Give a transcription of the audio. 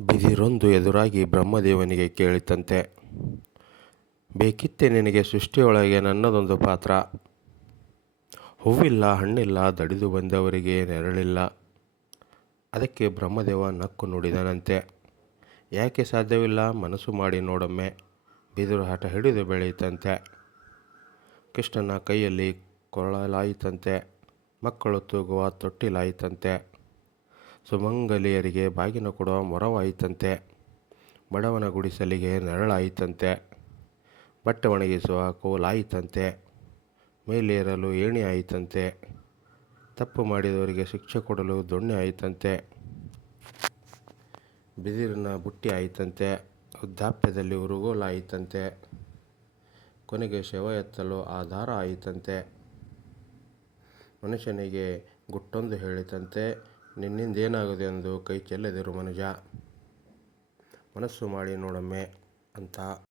ಬಿದಿರೊಂದು ಎದುರಾಗಿ ಬ್ರಹ್ಮದೇವನಿಗೆ ಕೇಳಿತಂತೆ. ಬೇಕಿತ್ತೆ ನಿನಗೆ ಸೃಷ್ಟಿಯೊಳಗೆ ನನ್ನದೊಂದು ಪಾತ್ರ. ಹೂವಿಲ್ಲ ಹಣ್ಣಿಲ್ಲ ದಡಿದು ಬಂದವರಿಗೆ ನೆರಳಿಲ್ಲ. ಅದಕ್ಕೆ ಬ್ರಹ್ಮದೇವ ನಕ್ಕು ನುಡಿದನಂತೆ, ಯಾಕೆ ಸಾಧ್ಯವಿಲ್ಲ, ಮನಸ್ಸು ಮಾಡಿ ನೋಡೊಮ್ಮೆ. ಬಿದಿರು ಹಠ ಹಿಡಿದು ಬೆಳೆಯಿತಂತೆ. ಕೃಷ್ಣನ ಕೈಯಲ್ಲಿ ಕೊಳಲಾಯಿತಂತೆ. ಮಕ್ಕಳು ತೂಗುವ ತೊಟ್ಟಿಲಾಯಿತಂತೆ. ಸುಮಂಗಲಿಯರಿಗೆ ಬಾಗಿನ ಕೊಡುವ ಮೊರವಾಯಿತಂತೆ. ಬಡವನ ಗುಡಿಸಲಿಗೆ ನೆರಳಾಯಿತಂತೆ. ಬಟ್ಟೆ ಒಣಗಿಸುವ ಕೋಲಾಯಿತಂತೆ. ಮೇಲೇರಲು ಏಣಿ ಆಯಿತಂತೆ. ತಪ್ಪು ಮಾಡಿದವರಿಗೆ ಶಿಕ್ಷೆ ಕೊಡಲು ದೊಣ್ಣೆ ಆಯಿತಂತೆ. ಬಿದಿರಿನ ಬುಟ್ಟಿ ಆಯಿತಂತೆ. ವೃದ್ಧಾಪ್ಯದಲ್ಲಿ ಉರುಗೋಲಾಯಿತಂತೆ. ಕೊನೆಗೆ ಶವ ಎತ್ತಲು ಆಧಾರ ಆಯಿತಂತೆ. ಮನುಷ್ಯನಿಗೆ ಗುಟ್ಟೊಂದು ಹೇಳಿತಂತೆ, ನಿನ್ನಿಂದೇನಾಗುವುದೆಂದು ಕೈ ಚೆಲ್ಲದಿರು ಮನುಜ. ಮನಸ್ಸು ಮಾಡಿ ನೋಡೊಮ್ಮೆ ಅಂತ.